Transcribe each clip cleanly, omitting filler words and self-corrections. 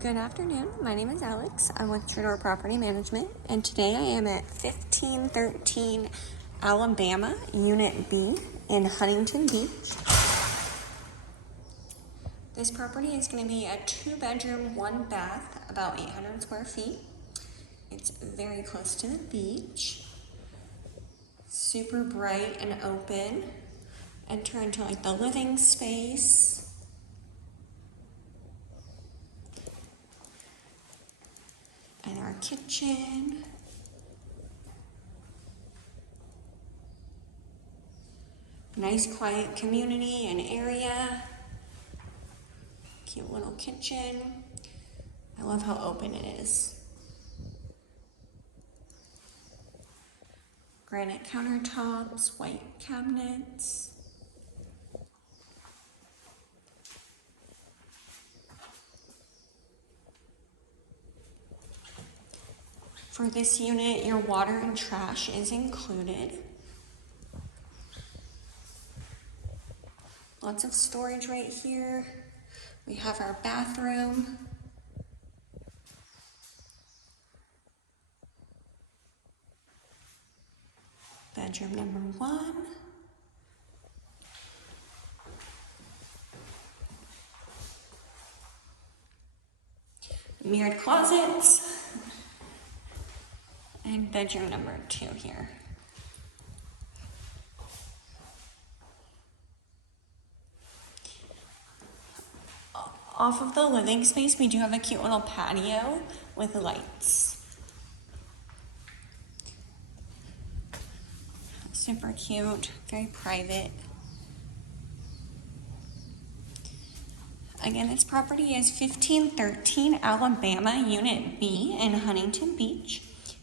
Good afternoon. My name is Alex. I'm with True Door Property Management, and today I am at 1513 Alabama, Unit B in Huntington Beach. This property is going to be a 2-bedroom, 1-bath, about 800 square feet. It's very close to the beach. Super bright and open. Enter into like the living space. And our kitchen. Nice quiet community and area. Cute little kitchen. I love how open it is. Granite countertops, white cabinets. For this unit, your water and trash is included. Lots of storage right here. We have our bathroom. Bedroom number 1. Mirrored closets. And bedroom number 2 here. Off of the living space, we do have a cute little patio with lights. Super cute, very private. Again, this property is 1513 Alabama, Unit B in Huntington Beach.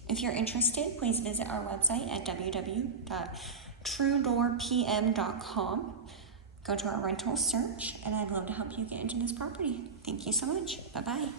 If you're interested, please visit our website at www.truedoorpm.com. Go to our rental search, and I'd love to help you get into this property. Thank you so much. Bye-bye.